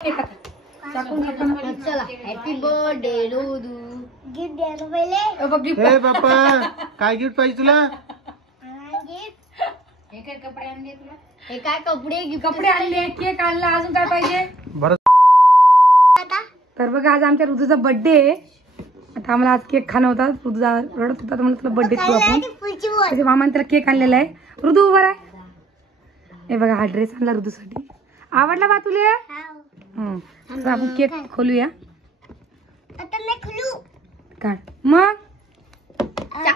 चला happy birthday रोदू. Gift द्या ना पहिले. हे बाप्पा काय गिफ्ट पाहिजे तुला? हे काय कपडे आणले तुला? हे काय कपडे कपडे आणले, केक आणला, अजून काय पाहिजे? बरं. तर बघा आज आमच्या ऋतूचा बर्थडे आहे. आता आम्हाला आज केक खाणं होता. ऋतू रडत होता तर म्हणलं तुला बर्थडे करू आपण. त्याच्या मामाने त्याला केक आणलेला आहे. ऋतू उभा आहे. हे बघा हा ड्रेस आणला ऋतूसाठी. आवडला बा तुला? तर आपण केक खोलूया. काय मग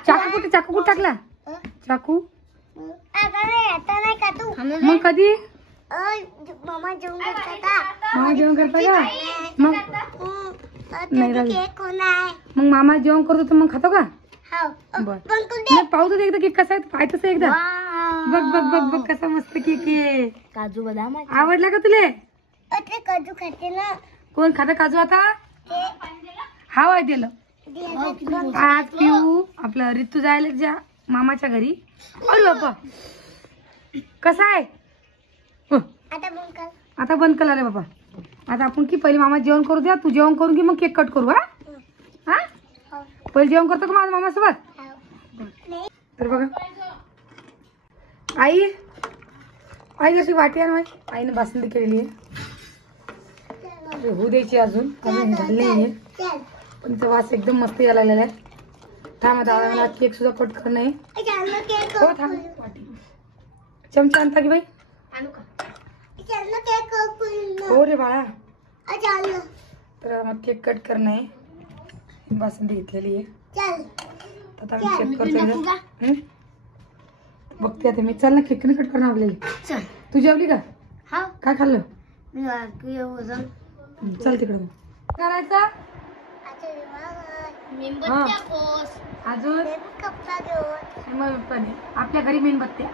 चाकू कुठे टाकला? चाकू मग कधी मामा जेवण मामा जेवण करता का? मग नाही मग मामा जेवण करतो तर मग खातो का? बरं पाहू तर एकदा केक कसा आहे पाहतोस एकदा. बघ बघ बघ बघ कसा मस्त केक आहे. काजू बदाम आवडला का तुले? काजू खाते ना. कोण खाता काजू आता? हा वाय दिलं. आज पिऊ आपलं ऋतू जायला ज्या मामाच्या घरी. अरे बाप्पा कसा आहे? आता बंद करा रे बाबा. आता आपण की पहिले मामा जेवण करू द्या. तू जेवण करून की मग केक कट करू. हा पहिले जेवण करतो का माझ्या मामासोबत? तर बघा आई कशी वाटी आहे ना. आईने बासुंदी केलेली आहे. होऊ द्यायची अजून झाली नाहीये पण तिचा वास एकदम मस्त यायला लागलेला आहे. थांब आता मला केक सुद्धा कट करणं आहे. हो थांब. चमचा आणता की बाई? हो रे बाळा. तर मला केक कट करणं आहे. बासुंदी घेतलेली आहे. आता मी केक करतोय. बघते आता मी. चल ना केक कट करणं आपल्याला. तू जेवली का? काय खाल्लं? चल तिकडं मग करायचं. अजून आपल्या घरी मेणबत्त्या.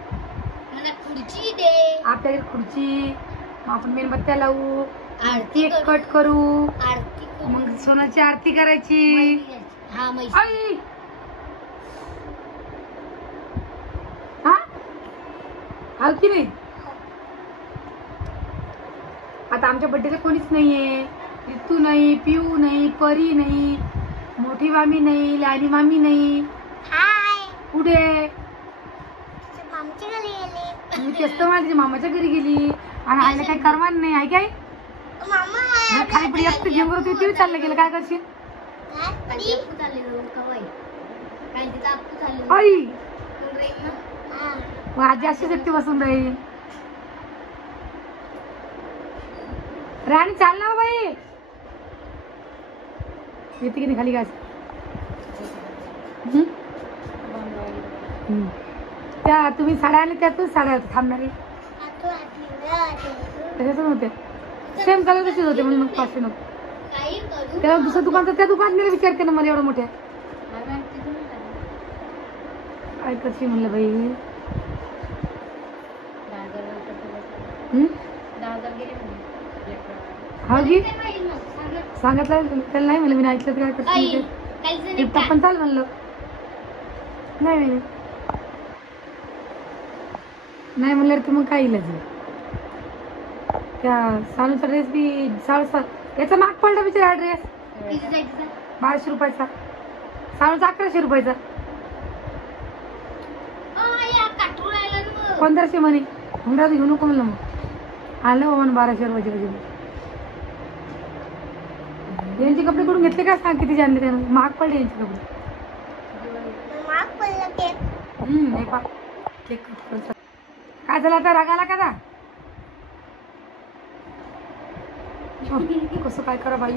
आपल्या घरी खुर्ची. आपण मेणबत्त्या लावू. केक कट करू. मग सोनाची आरती करायची. आई हा की नाही? आता आमच्या बर्थडेला कोणीच नाहीये. ऋतू नाही, पिऊ नाही, परी नाही, मोठी मामी नाही, लहानी मामी नाही. कुठे? मी तेच तर माझ्या मामाच्या घरी गेली आणि आईला काही करमान नाही आहे काय? खाली पडी एकटं घेऊन करतो ते चाललं गेलं. काय करशील? आई मग आजी अशीच एकटी बसून राहील. राणी चाल ना बाई. येते की नाही खाली? काय त्या तुम्ही साड्या आणल्या त्यातून साड्या थांबणारे त्याच्यातून होते. सेम कलर तशीच होते म्हणून मग पाचशे नको. त्याला दुसरं दुकान तर त्या दुकानात विचारते ना मला एवढं मोठ्या. काय करशील म्हणलं बाई. हा जी सांगितलं त्याला नाही म्हणलं. मी ऐकलं तर काय करते पण चाल म्हणलं. नाही म्हणलं तर मग काय इलाज. त्या सानूचा ड्रेस बी याचा माग पडला बिचारा ड्रेस. 1200 रुपयाचा. सानूचा 1100 रुपयाचा. 1500 म्हणे. हुंडा घेऊ नको म्हणलं. मग आलं म्हणून 1200 रुपयाचे पाहिजे. यांचे कपडे कुठून घेतले काय सांग? किती आणले त्यानं? महाग पडले यांचे कपडे. काय झालं आता? राग आला का? कसं काय करा बाई.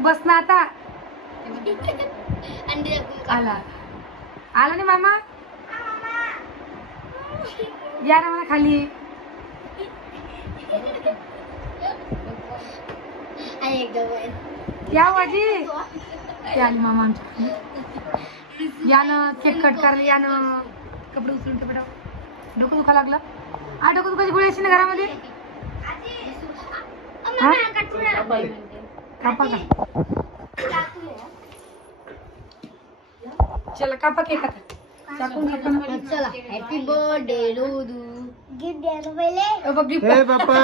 बस ना आता. आला ना मामा. या ना मला खाली. या आजी आली मामा आमच्या. यानं केक कट करायला. यानं कपडे उचलून ठेवलं. डोकं दुखा लागलं. डोकं दुखायची गोळी असेल ना घरामध्ये. कापा का? चला कापा केक आता. चला हॅपी बर्थडे रोदू. गिफ्ट द्यायला पहिले बघ गिफ्ट हे बाप्पा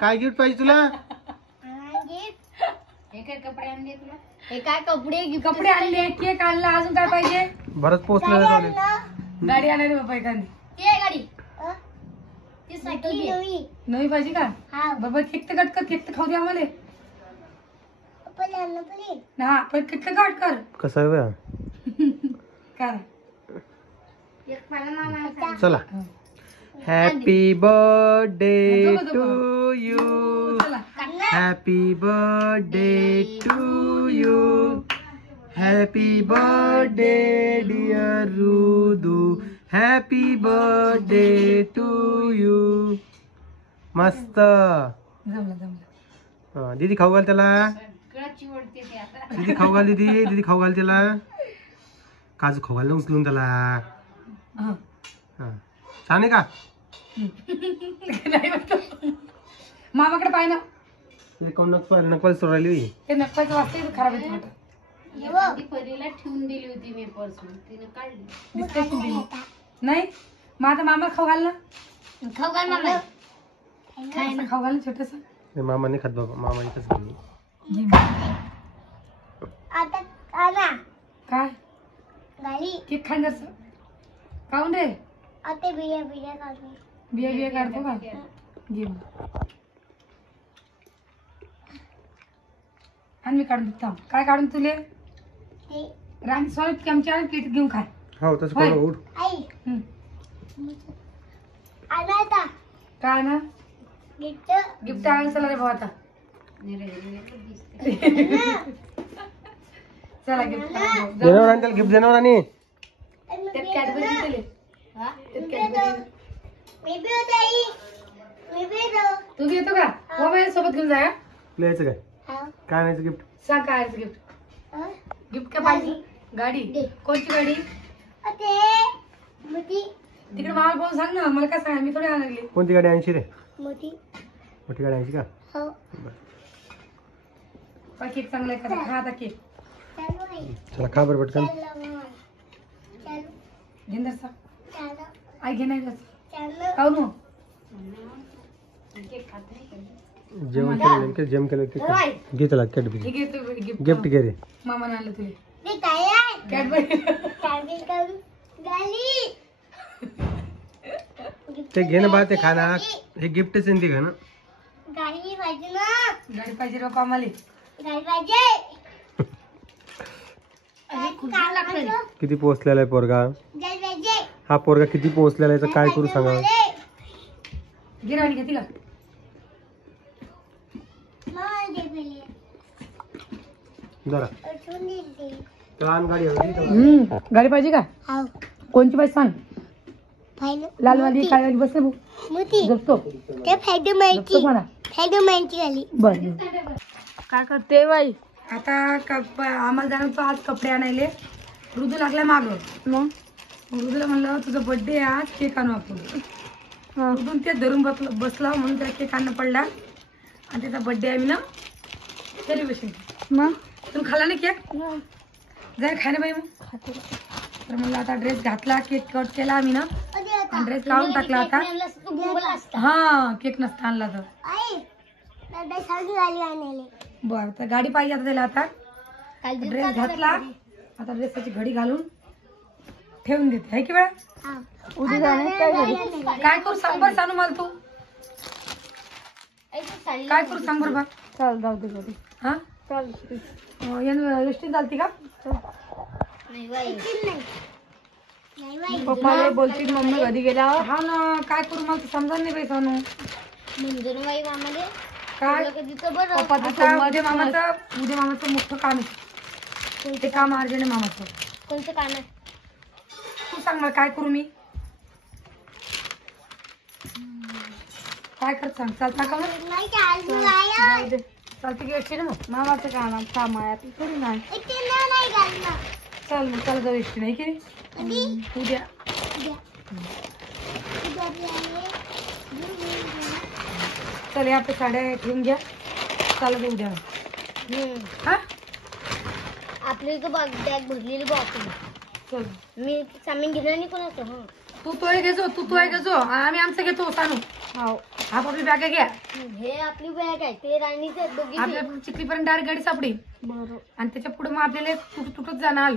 काय गिफ्ट पाहिजे तुला? हे काय कपडे आणले तुला? हे काय कपडे गिफ्ट कपडे आणले, केक आणला, अजून काय पाहिजे? बरंच पोचलेलं चालेल. गाडी आणायला बाप्पा एखादी ते गाडी ती सायकल नवी पाहिजे का? हा बाबा केक तर कट कर, केक तर खाऊ दे आम्हाला. पहिले आणलं पहिले हा पण केक तर कट कर. कसं आहे बा? काय एक मला मामा चला. Happy birthday to you. चला happy birthday to you. Happy birthday dear Rudu. Happy birthday to you. मस्त. जमलं जमलं. हा, दीदी खाऊ घाल त्याला. दीदी खाऊ घाल. दीदी खाऊ घाल त्याला. काजू खाऊ घाल ना उचलून त्याला. हा. हा. छान आहे का? नाही म्हणतो. मामाकडे पाय ना. ते कोण नकल सोडली. ते नक्काचं वाजते खराब येते वाटत. परीला ठेवून दिली होती मी पर्स तिने काढली डिस्कशन दिली नाही. मग आता मामा खाऊ घाल ना. खाऊ घाल मामा असं खाऊ घाल ना छोटस. मामाने खात बाबा. मामाने कसं आता आला काय गाडी केक खाय जसं काऊन रे. आता बिया बिया काढून बिया बिया काढतो का? घे मग. आणि मी काढून देतो. काय काढून तुले ते राणी स्वामी चमचा प्लेट घेऊन खाय. हो तसं होय. करू. उठ. आई हम्म. आला आता काय ना गिफ्ट गिफ्ट आणायला चला रे भाऊ आता. चला गिफ्ट देणार आणि त्याला गिफ्ट देणार आणि त्यात कॅडबरी दिले. हा त्यात कॅडबरी. मी बी होता आई मी बी येतो तू बी येतो का? हो माझ्या सोबत घेऊन जा. लिहायचं काय? हा काय आणायचं गिफ्ट? सांग काय आहे गिफ्ट. हा गिफ्ट काय पाहिजे? गाडी. कोणची गाडी? ते मोठी तिकडे मामा पाहून सांग ना. मला काय सांग मी थोडी आणली. कोणती गाडी आणशी रे? मोठी मोठी गाडी आणशी का? हो पण केक चांगला आहे का? खा आता केक. चालू आई चला खा बरं पटकन. चालू घेऊन जा. चालू आई घे नाही जात. चालू खाऊ नो. जेवण केलं नेमकं जेवण केलं की घे त्याला कॅडबरी. हे घे तू गिफ्ट. गिफ्ट घे रे. मामाने आणलं तुला ते काय आहे कॅडबरी. काढली करून गाली ते घे ना बा. ते खा ना. हे गिफ्टच आहे ते खा ना. गाडी पाहिजे ना गाडी पाहिजे रे आम्हाला. गाडी पाहिजे किती पोहोचलेला आहे पोरगा. गाडी पाहिजे हा पोरगा किती पोहोचलेला आहे तर काय करू सांगा. घे राणी घेते का? जरा लहान गाडी हवी. गाडी पाहिजे का? कोणची पाहिजे सांग. लालवाली काळवाली बस भाऊ. जपतो जपतो म्हणा. बर काय करते बाई. आता आम्हाला जाणार होतं आज कपडे आणायले. ऋतू लागला माग. मग ऋतूला म्हणलं तुझा बर्थडे आज केक आणू आपण. ऋतून ते धरून बसला म्हणून त्याला केक आणणं पडला आणि त्याचा बर्थडे आहे मी ना सेलिब्रेशन. मग तुम्ही खाल्ला ना केक? जाय खायला बाई. मग खाते. तर म्हणलं आता ड्रेस घातला केक कट केला आम्ही ना आणि ड्रेस काढून टाकला आता. हा केक नसता आणला तर. बर तर गाडी पाहिजे आता त्याला. आता ड्रेस घातला. आता ड्रेसची घडी घालून ठेवून देते आहे की वेळा. उद्या काय करू सांग बरं. सांगू मला तू काय करू सांग बरं बा. चाल जाऊ दे गाडी. हा चाल एसटी चालते का? पप्पा बोलतील मम्मी कधी गेला. हा ना काय करू मला तू समजा नाही बाई सांगू. काय पप्पा उद्या मामाचं मोठं काम आहे. ते काम अर्जंट आहे मामाचं. कोणतं काम आहे तू सांग मला काय करू मी. काय करत सांग. चालता का मग? चालते की एसटी ना मग. मामाचं काम आहे आपली थोडी नाही. चल मग चल जाऊ एसटी नाही की उद्या. चल या साड्या ठेवून घ्या. चालत उद्या. हा आपली इथं बॅग भरलेली बॉक्स चल मी सामीन घेणार नाही कोणाचं. तू तोय घेजो तू तोय घेजो आम्ही आमचं घेतो सानू आपली बॅग घ्या हे आपली बॅग आहे ते राणीचे दोघी आपल्या चिखलीपर्यंत डायरेक्ट गाडी सापडी बरोबर आणि त्याच्या पुढे मग आपल्याला तुटत जाणार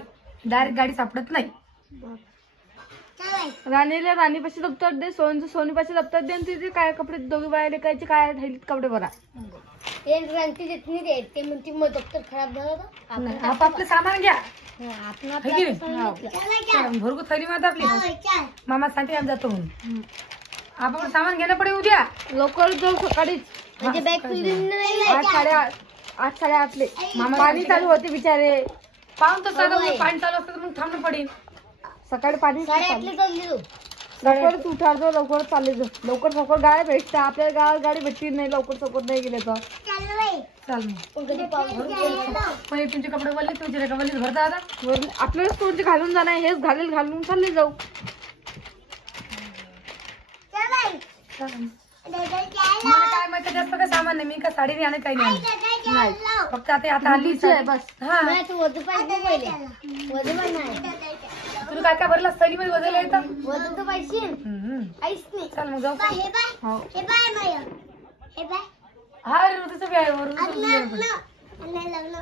डायरेक्ट गाडी सापडत नाही. राणीला राणीपाशी दप्तर दे, सोनीपाशी दप्तर दे आणि तिथे काय कपडे दोघी बाया लेकायचे काय राहिले कपडे भरा. ते राणीची जितनी दे ते म्हणते मग दप्तर खराब झालं तर आपापलं सामान घ्या आपण है की नाही? भरपूर थैली मारत आपली मामा सांगते आम्ही जातो म्हणून आपण सामान घ्यायला पडे उद्या लवकर जाऊ सकाळीच. म्हणजे बॅग आठ 8:30 मामा पाणी चालू होते बिचारे. पाहून तर चालू पाणी चालू असतं तर मग थांबणं पडेल. सकाळी पाणी साडेआठला चालली तू लवकरच उठायचो लवकर चालले जाऊ. लवकर सवकर गाडी भेटते आपल्या गावात गाडी भेटती नाही लवकर सवकर नाही गेले तर. चाल मग पण कधी पाऊस पण तुमचे कपडे वल्ले तुमचे का वल्ले भरता आता आपल्यालाच कोणते घालून जाणार हेच घालून चालले जाऊ. मला काय माहिती जास्त काय सामान नाही मी का साडी नाही आणत काही नाही फक्त आता हल्ली बस हा नाही तू वजू पाहिजे पहिले वजू पण नाही तुला काय काय भरला थैलीमध्ये वजवलं येतं वजू तर पाहिजे आईस नाही चल मग जाऊ हे बाय हे बाय माय हे बाय हा ऋतूचं बी आहे ऋतूचं बी आहे. लग्न